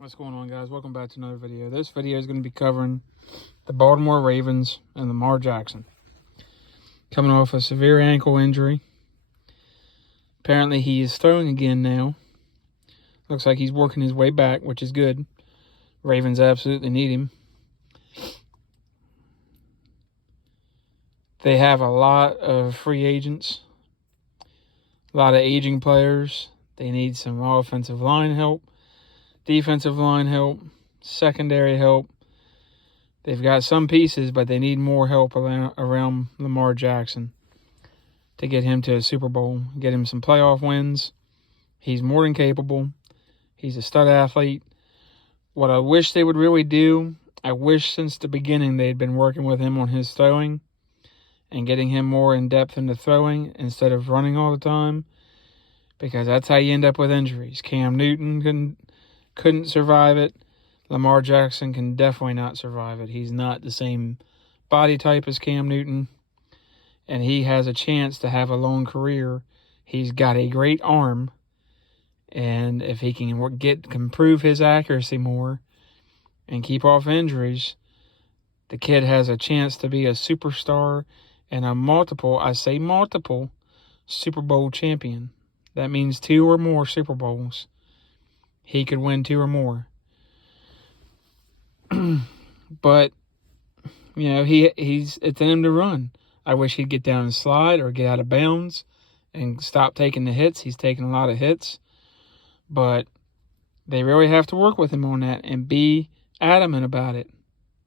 What's going on, guys? Welcome back to another video. This video is going to be covering the Baltimore Ravens and Lamar Jackson. Coming off a severe ankle injury. Apparently he is throwing again now. Looks like he's working his way back, which is good. Ravens absolutely need him. They have a lot of free agents. A lot of aging players. They need some offensive line help. Defensive line help, secondary help. They've got some pieces, but they need more help around Lamar Jackson to get him to a Super Bowl, get him some playoff wins. He's more than capable. He's a stud athlete. What I wish they would really do, I wish since the beginning they'd been working with him on his throwing and getting him more in depth into throwing instead of running all the time, because that's how you end up with injuries. Cam Newton couldn't survive it. Lamar Jackson can definitely not survive it. He's not the same body type as Cam Newton, and he has a chance to have a long career. He's got a great arm, and if he can improve his accuracy more and keep off injuries, the kid has a chance to be a superstar and a multiple Super Bowl champion. That means 2 or more Super Bowls. He could win 2 or more. But, it's in him to run. I wish he'd get down and slide or get out of bounds and stop taking the hits. He's taking a lot of hits. But they really have to work with him on that and be adamant about it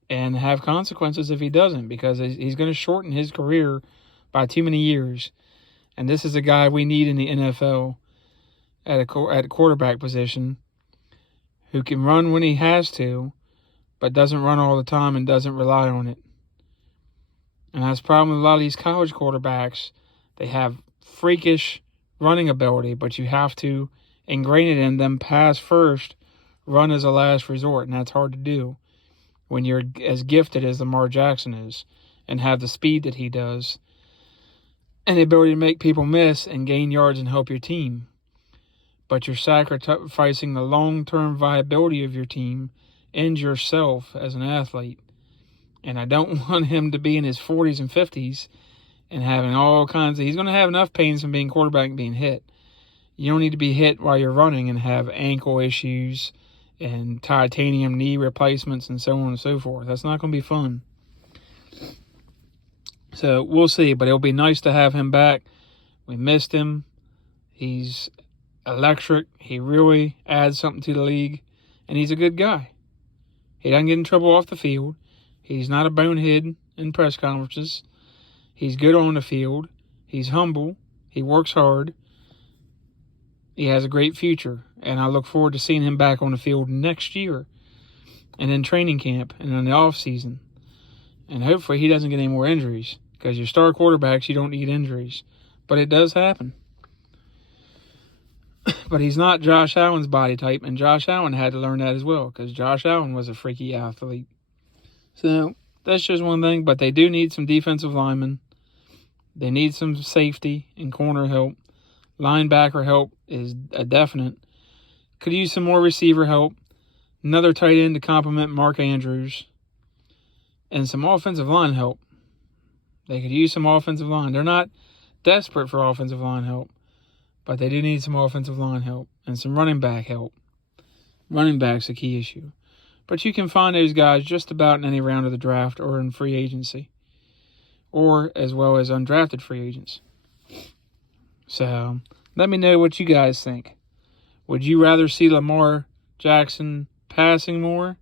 and have consequences if he doesn't, because he's going to shorten his career by too many years. And this is a guy we need in the NFL at a quarterback position, who can run when he has to, but doesn't run all the time and doesn't rely on it. And that's the problem with a lot of these college quarterbacks. They have freakish running ability, but you have to ingrain it in them: pass first, run as a last resort, and that's hard to do when you're as gifted as Lamar Jackson is and have the speed that he does and the ability to make people miss and gain yards and help your team. But you're sacrificing the long-term viability of your team and yourself as an athlete. And I don't want him to be in his 40s and 50s and having all kinds of... He's going to have enough pains from being quarterback and being hit. You don't need to be hit while you're running and have ankle issues and titanium knee replacements and so on and so forth. That's not going to be fun. So we'll see, but it'll be nice to have him back. We missed him. He's electric. He really adds something to the league, and he's a good guy. He doesn't get in trouble off the field. He's not a bonehead in press conferences. He's good on the field. He's humble. He works hard. He has a great future, and I look forward to seeing him back on the field next year and in training camp and in the off season. And hopefully he doesn't get any more injuries, because your star quarterbacks, you don't need injuries. But it does happen. But he's not Josh Allen's body type, and Josh Allen had to learn that as well, because Josh Allen was a freaky athlete. So that's just one thing, but they do need some defensive linemen. They need some safety and corner help. Linebacker help is a definite. Could use some more receiver help. Another tight end to complement Mark Andrews. And some offensive line help. They could use some offensive line. They're not desperate for offensive line help, but they do need some offensive line help and some running back help. Running back's a key issue. But you can find those guys just about in any round of the draft or in free agency, or as well as undrafted free agents. So let me know what you guys think. Would you rather see Lamar Jackson passing more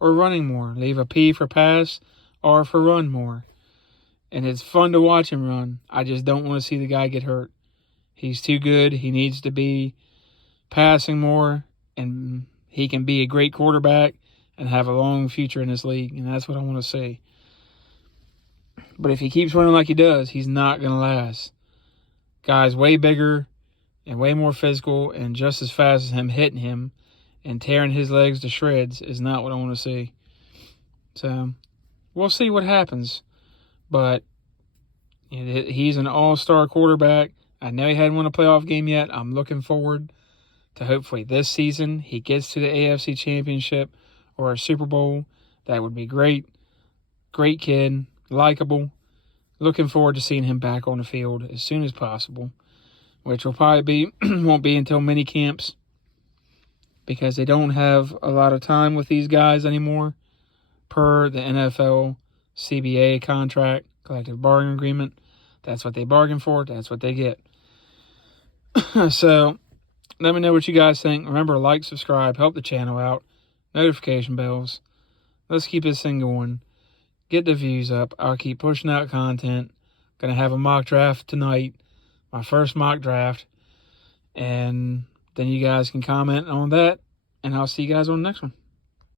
or running more? Leave a P for pass or for run more. And it's fun to watch him run. I just don't want to see the guy get hurt. He's too good. He needs to be passing more, and he can be a great quarterback and have a long future in this league, and that's what I want to see. But if he keeps running like he does, he's not going to last. Guy's way bigger and way more physical and just as fast as him. Hitting him and tearing his legs to shreds is not what I want to see. So we'll see what happens. But he's an all-star quarterback. I know he hadn't won a playoff game yet. I'm looking forward to hopefully this season he gets to the AFC Championship or a Super Bowl. That would be great. Great kid, likable. Looking forward to seeing him back on the field as soon as possible, which will probably be won't be until mini camps because they don't have a lot of time with these guys anymore per the NFL CBA contract, collective bargaining agreement. That's what they bargain for. That's what they get. So let me know what you guys think. Remember, like, subscribe, help the channel out, notification bells. Let's keep this thing going. Get the views up. I'll keep pushing out content. Gonna have a mock draft tonight. My first mock draft. And then you guys can comment on that. And I'll see you guys on the next one.